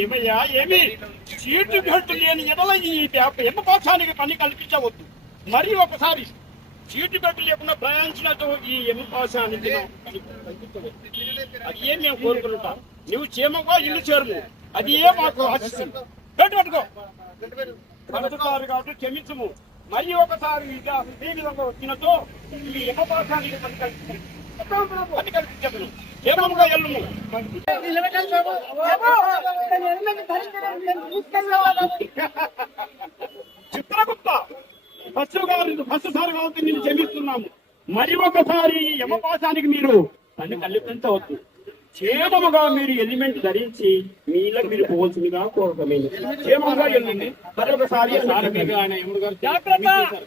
ఏమయ్యా ఏమి seat belt లేని ఎడల ఈ యమపాశానికి పని కల్పించవద్దు. మరి ఒకసారి సీటు బెల్ట్ లేకుండా ప్రయాణించినట్టు ఈ యమపాశానికి అది ఏం మేము కోరుకుంటాం. నువ్వు క్షేమంగా ఇల్లు చేరుము, అది ఏ మాకు ఆశిస్తుంది. పెట్టుకో కలుగుతారు కాబట్టి క్షమించము. మరి ఒకసారి ఈ విధంగా వచ్చినట్టు ఈ యమపాశానికి పని కల్పించదు. క్షేమంగా ఎల్లుము. చిత్రగుప్త ఫస్ట్ సారి కాబట్టి నేను క్షమిస్తున్నాము. మరి ఒకసారి యమపాశానికి మీరు పని కల్పించవద్దు. క్షేమముగా మీరు ఎలిమెంట్ ధరించి మీలో మీరు పోవలసిందిగా కోరకలేదు. క్షేమంగా వెళ్ళండి. మరొకసారి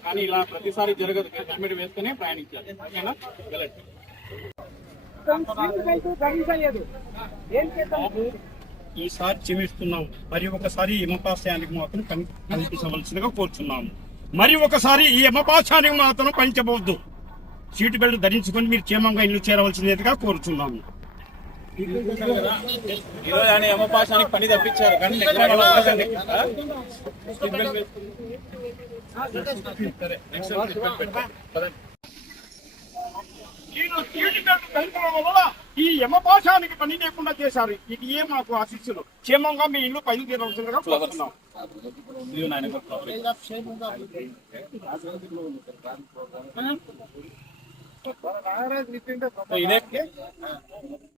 కానీ ఇలా ప్రతిసారి జరగదు. హెల్మెట్ వేసుకుని ప్రయాణించాలి. ఓకేనా? వెళ్ళండి. ఈసారి క్షమిస్తున్నాము. మరి ఒకసారి యమపాశానికి మాత్రం కల్పించవలసిందిగా కోరుచున్నాము. మరి ఒకసారి ఈ యమపాశానికి మాత్రం పంచబోద్దు. సీటు బెల్ట్ ధరించుకొని మీరు క్షేమంగా ఇల్లు చేరవలసిందిగా కోరుచున్నాము. ఈరోజు ఆయన యమపాశానికి పని తప్పించారు కానీ ఈ యమపాశానికి పని లేకుండా చేశారు. ఇది ఏ మాకు ఆశిస్సులు. క్షేమంగా మీ ఇల్లు పని తీరవలసిందిగా కోరుతున్నాం. ఇదే